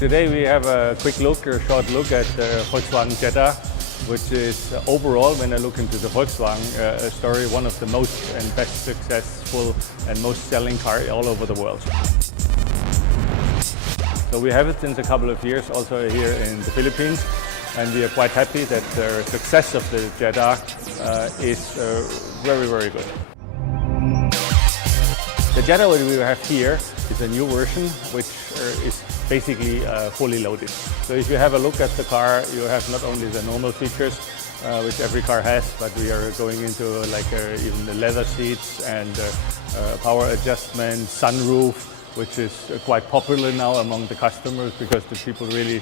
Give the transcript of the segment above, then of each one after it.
Today we have a quick look, or a short look at the Volkswagen Jetta, which is overall, when I look into the Volkswagen story, one of the most and best successful and most selling car all over the world. So we have it since a couple of years also here in the Philippines, and we are quite happy that the success of the Jetta is very, very good. The Jetta that we have here is a new version which is basically fully loaded. So if you have a look at the car, you have not only the normal features which every car has, but we are going into like even the leather seats and power adjustment, sunroof, which is quite popular now among the customers because the people really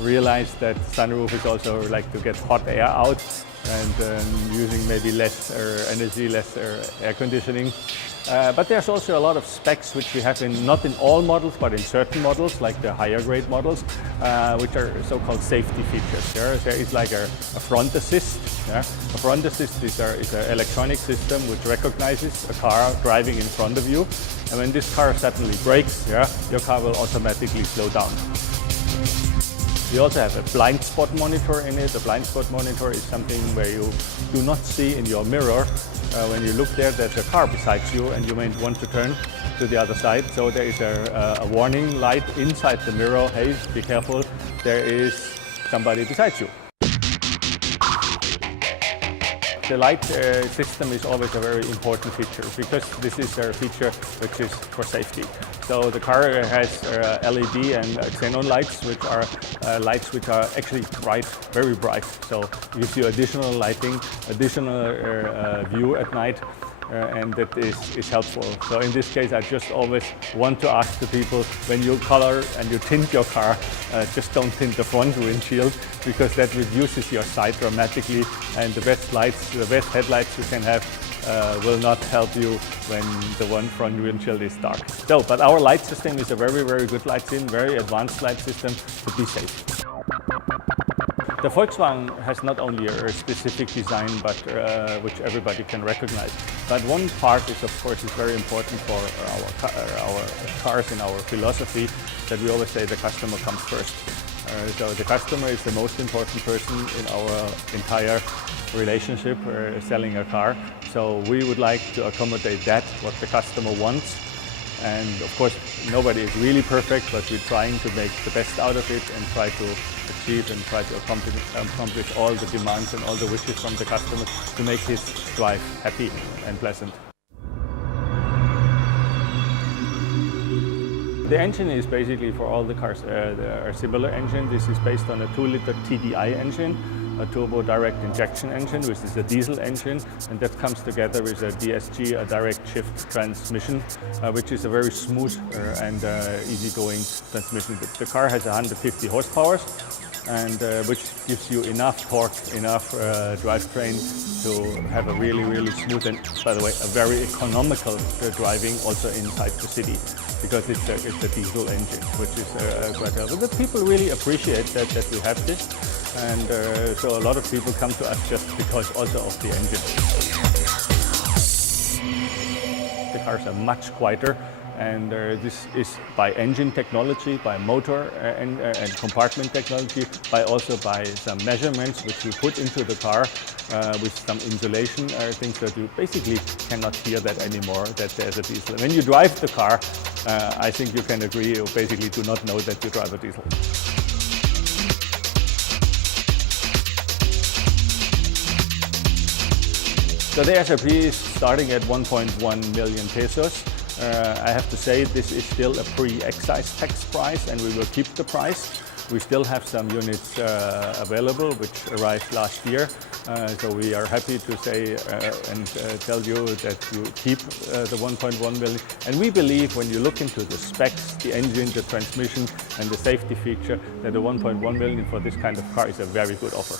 realize that sunroof is also like to get hot air out and using maybe less energy, less air conditioning. But there's also a lot of specs which we have not in all models, but in certain models, like the higher grade models, which are so-called safety features. There is like a front assist. A front assist is an electronic system which recognizes a car driving in front of you. And when this car suddenly brakes, your car will automatically slow down. We also have a blind spot monitor in it. A blind spot monitor is something where you do not see in your mirror when you look there there's a car beside you and you may want to turn to the other side. So there is a warning light inside the mirror. Hey, be careful, there is somebody beside you. The light system is always a very important feature because this is a feature which is for safety. So the car has LED and xenon lights, which are lights which are actually bright, very bright. So it gives you additional lighting, additional view at night, and that is helpful. So in this case, I just always want to ask the people, when you color and you tint your car, just don't tint the front windshield because that reduces your sight dramatically, and the best lights, the best headlights you can have will not help you when the front windshield is dark. So, but our light system is a very, very good light system, very advanced light system to be safe. The Volkswagen has not only a specific design, but which everybody can recognize. But one part is, of course, is very important for our cars in our philosophy, that we always say the customer comes first. So the customer is the most important person in our entire relationship selling a car. So we would like to accommodate that, what the customer wants. And of course, nobody is really perfect, but we're trying to make the best out of it and try to achieve and try to accomplish all the demands and all the wishes from the customer to make his drive happy and pleasant. The engine is basically for all the cars a similar engine. This is based on a 2-liter TDI engine, a turbo direct injection engine, which is a diesel engine, and that comes together with a DSG, a direct shift transmission, which is a very smooth and easygoing transmission. The car has 150 horsepower, and which gives you enough torque, enough drivetrain to have a really, really smooth and, by the way, a very economical driving also inside the city, because it's a diesel engine, which is quite helpful. But people really appreciate that we have this, and so a lot of people come to us just because also of the engine. The cars are much quieter, and this is by engine technology, by motor and compartment technology, also by some measurements which we put into the car with some insulation things that you basically cannot hear that anymore, that there's a diesel. And when you drive the car, I think you can agree, you basically do not know that you drive a diesel. So the SRP is starting at 1.1 million pesos. I have to say this is still a pre-excise tax price, and we will keep the price. We still have some units available which arrived last year, so we are happy to say and tell you that you keep the 1.1 million. And we believe when you look into the specs, the engine, the transmission and the safety feature, that the 1.1 million for this kind of car is a very good offer.